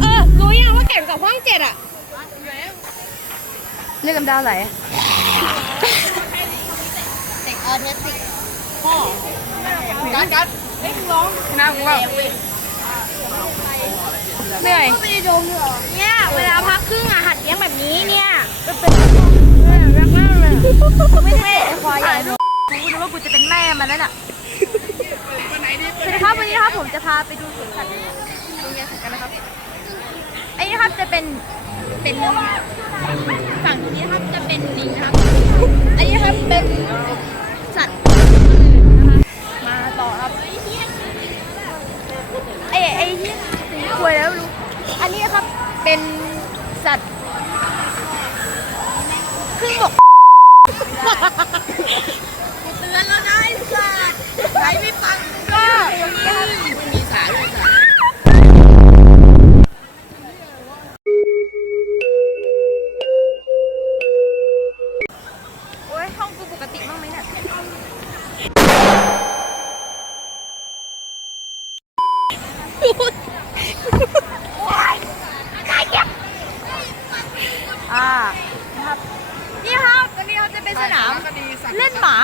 เออ รู้ยังว่าแก่นกับห้องเจ็ดอะเลือดกำดาวไหลเด็กออทิสติกกัดกัดเฮ้ยร้องน้ำว่าเหนื่อยไม่ได้ดมเหรอเนี่ยเวลาพักครึ่งอะหัดเลี้ยงแบบนี้เนี่ยไม่ใช่ไอ้ควายใหญ่กูนึกว่ากูจะเป็นแม่มันนั่นน่ะ สวัสดีครับวันนี้นะครับผมจะพาไปดูสวนสัตว์โรงเรียนสัตว์กันนะครับไอ้นี่ครับจะเป็น อ่านะครับนี่ครับตรงนี้เขาจะเป็นสนามคดีสัตว์เล่นหมา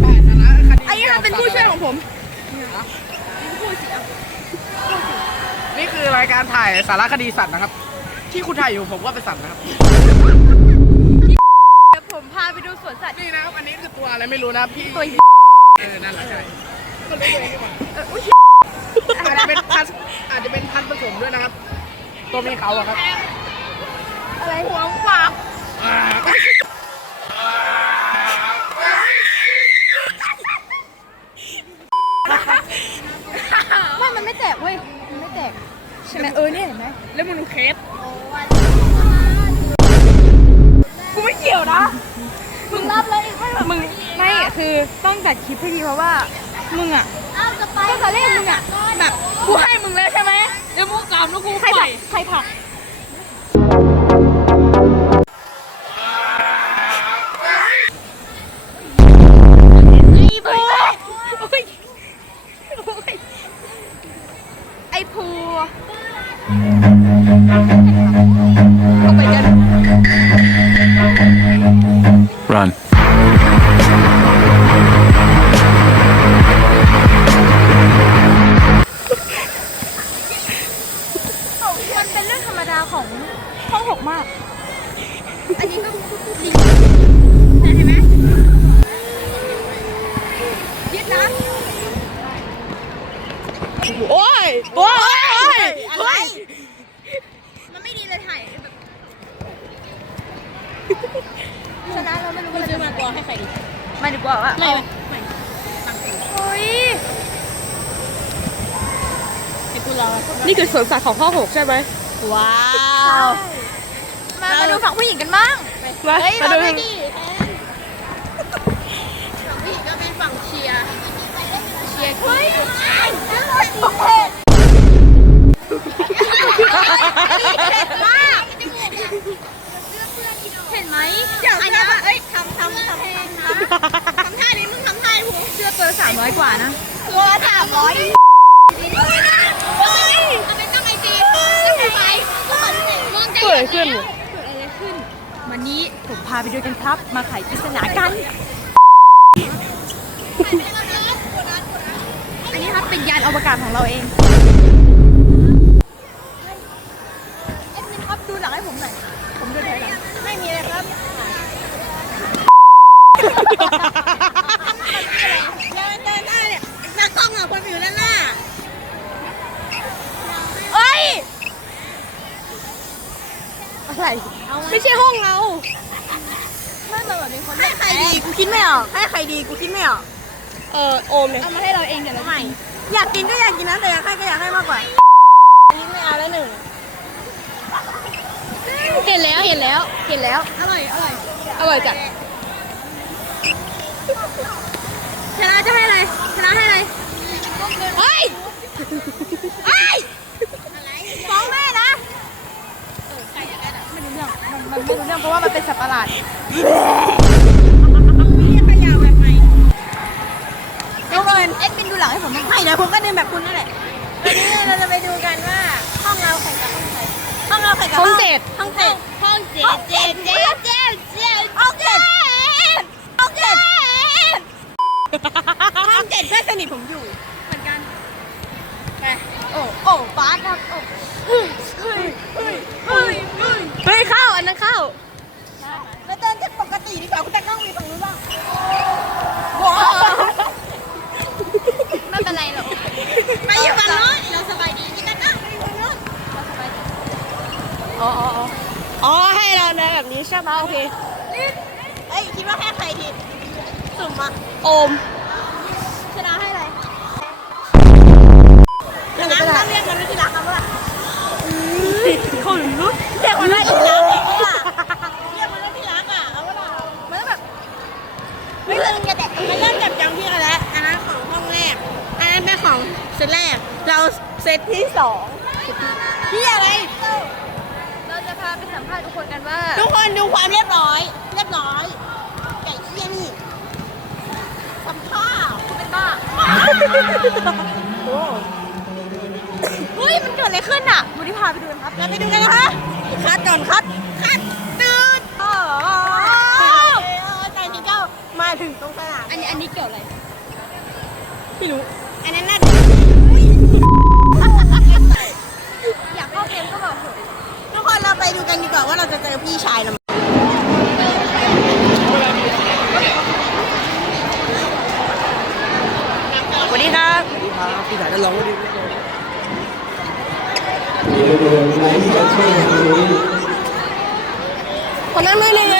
แปดสารคดีอันนี้ครับเป็นผู้ช่วยของผมนี่คือรายการถ่ายสารคดีสัตว์นะครับ ที่คุณถ่ายอยู่ผมก็เป็นสัตว์นะครับเดี๋ยวผมพาไปดูสวนสัตว์นี่นะครับอันนี้คือตัวอะไรไม่รู้นะพี่ตัวเออนั่นแหละใช่ก็รู้ตัวเองดีกว่าเอออุ้ย อาจจะเป็นพันธุ์อาจจะเป็นพันธุ์ผสมด้วยนะครับ ตัวเมียเขาอะครับ อะไรหัวฝากอ่าไม่มันไม่แตกเว้ย มันไม่แตกใช่ไหมเออเนี่ยเห็นไหมแล้วมึงดูเคสกูไม่เกี่ยวนะ มึงรับเลยไม่มึงไม่คือต้องจัดคลิปให้ดีเพราะว่า มึงอะเอาจะ ภูเข้าไปกัน Run. โอ้ยโอ้ยอะไร มันไม่ดีเลยถ่ายแบบชนะเราไม่รู้มึว่างซื้อมาตัวให้ใครดีมาดีกว่าว่าไม่ไม่เฮ้ยให้กูรอนี่คือสวนสัตว์ของพ่อหกใช่ไหมว้ามามาดูฝั่งผู้หญิงกันบ้างมาเฮ้ยมามาดูดิฝั่งผู้หญิงก็เป็นฝั่งเชียร์เชียร์เฮ้ยเห็นไหมเดี๋ยว อัน นะ นี้เอ้ยทำทำทำ ทำทำท่านี้มึงทำท่าหูเสื้อตัวสามร้อยกว่านะตัวสามร้อยทำไมต้องไอจีจะไปมึงจะเกิดขึ้นเกิดอะไรขึ้น วันนี้ผมพาไปดูกันครับ มาไขปริศนากัน อันนี้ครับเป็นยานอวกาศของเราเองเอ็มครับดูหลังให้ผมหน่อย ผมเดินถอยหลัง ไม่มีเลยครับ เดินเดินได้เนี่ยตากล้องอะคนอยู่ด้านหน้าเอ้ย อะไร ไม่ใช่ห้องเรา ไม่มาแบบนี้คนให้ใครดีกูคิดไม่ออกให้ใครดีกูคิดไม่ออกเออโอมเนี่ยเอามาให้เราเองเดี๋ยวเราไม่อยากกินก็อยากกินนะแต่อยากให้ก็อยากให้มากกว่า อันนี้ไม่เอาแล้วหนึ่งเห็นแล้วเห็นแล้วเห็นแล้ว อร่อย อร่อย อร่อยจัด ชนะจะให้อะไร ชนะให้อะไร เฮ้ยเฮ้ยฟ้องแม่นะมันไม่รู้เรื่องเพราะว่ามันเป็นสัตว์ประหลาดทุกคนเอ็ดมินดูหลังให้ผมไม่นะผมก็เดินแบบคุณนั่นแหละวันนี้เราจะไปดูกันว่าห้องเราแข่งกับห้องใครห้องเราแข่งกับห้องเจ็ดห้องเจ็ดห้องเจ็ด ตที่สองที่อะไร เราจะพาไปสัมภาษณ์ทุกคนกันว่า ทุกคนดูความเรียบร้อย เรียบร้อย ไก่เคี่ยนี่ทำข้าวเป็นบ้าโอ้เฮ้ย มันเกิดอะไรขึ้นอะดูที่พาไปดูกันครับเราไปดูกันนะคะคัดก่อนคัดคัดตื่นโอ้ใจที่เจ้ามาถึงตรงสนามอันนี้อันนี้เกี่ยวอะไรไม่รู้ อันนั้นน่า อยากเข้าเกมก็บอกเถอะทุกคนเราไปดูกันดีกว่าว่าเราจะเจอพี่ชายเราไหมสวัสดีครับ พี่ถ่ายจะร้องว่าดีคนนั้นไม่เลยเล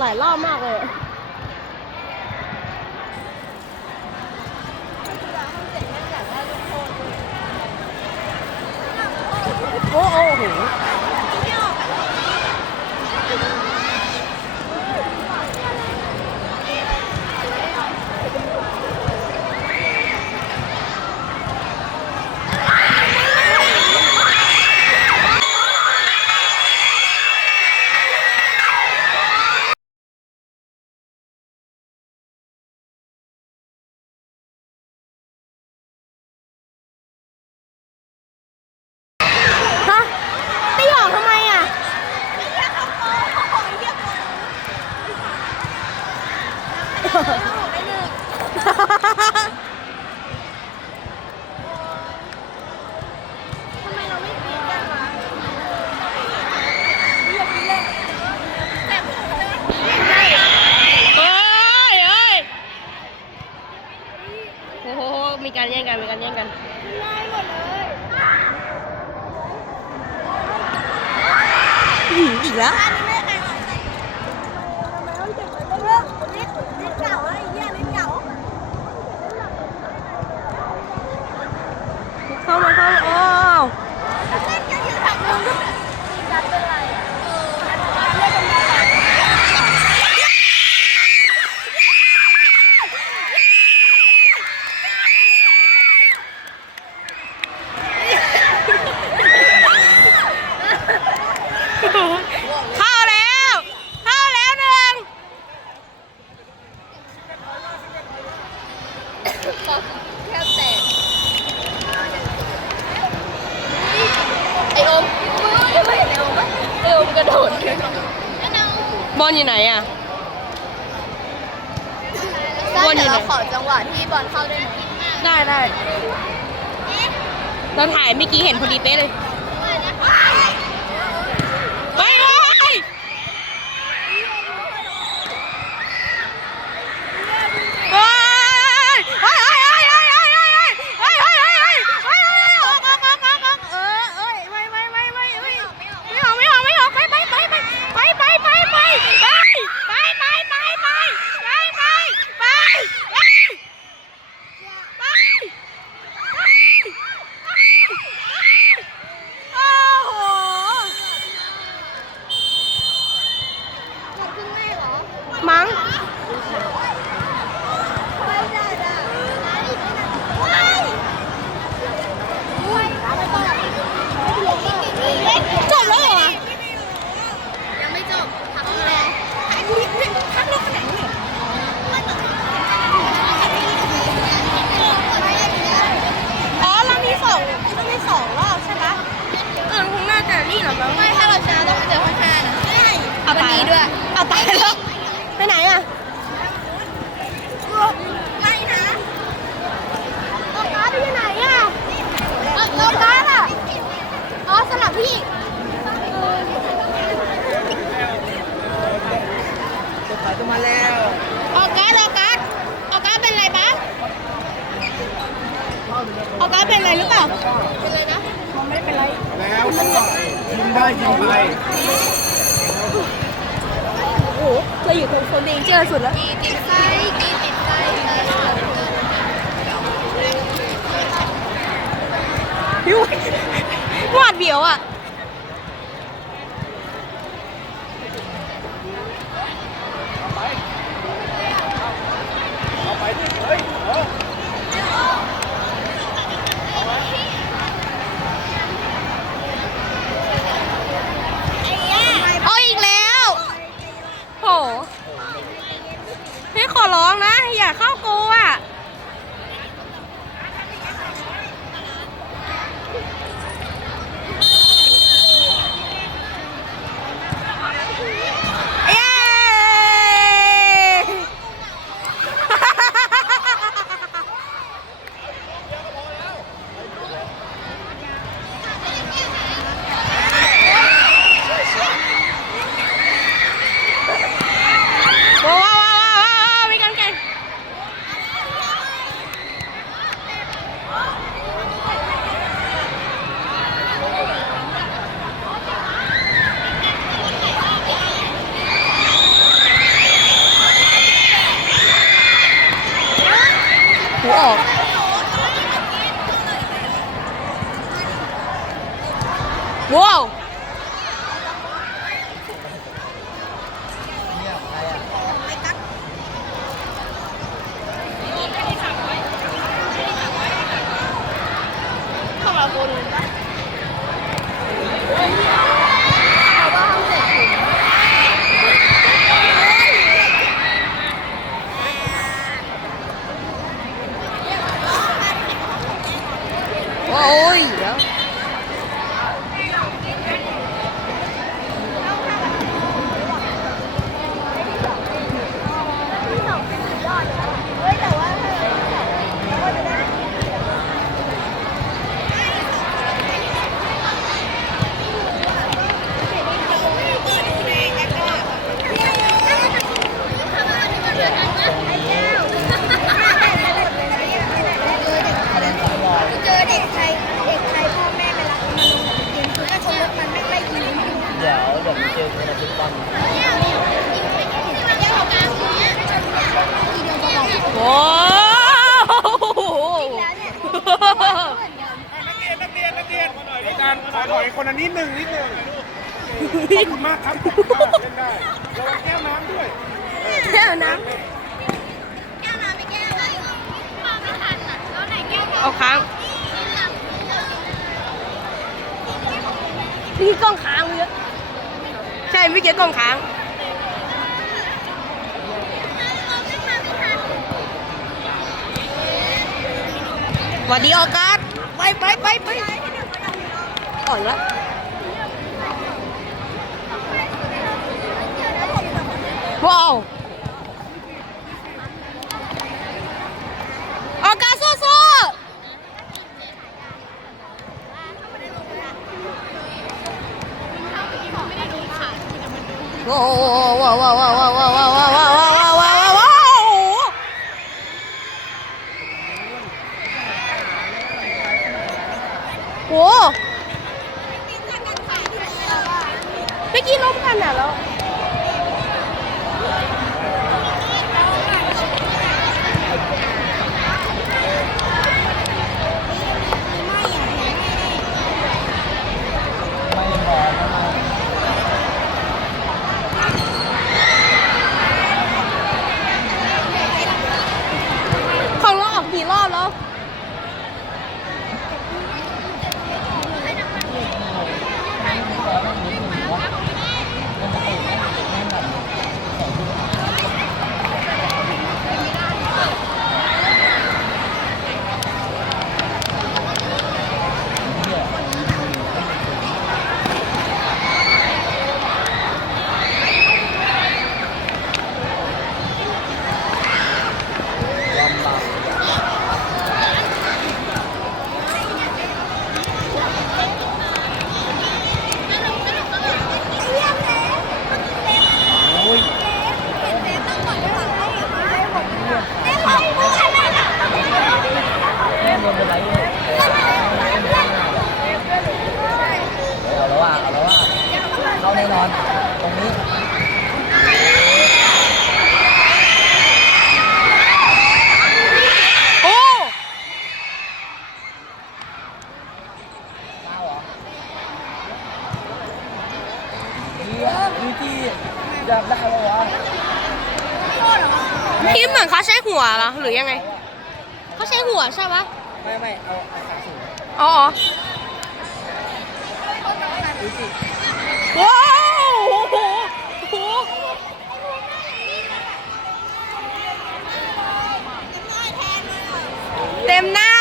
หลายรอบมากเลยโอ้โอ้โห กระโดดบอลอยู่ไหนอะบอลอยู่ไหน เรขอจังหวะที่บอลเข้าได้วยนะได้ได้เราถ่ายเมื่อกี้เห็นพอดีเป๊ะเลย Mua hạt? Whoa! ขอบคุณมากครับขอบคุณมากเล่นได้ระวังแก้วน้ำด้วยแก้วน้ำเอาค้างพี่กล้องค้างเยอะใช่ไม่เกี่ยวกล้องค้างสวัสดีออกัสไปไปไปไปอ่อนละ ว้าวออกาสู้สู้ว้าวว้าวว้าวว้าว อนเขาใช้หัวหรอหรือยังไง เขาใช้หัวใช่ปะไม่ไม่เอาขาสูงอ๋อว้าวเต็มหน้า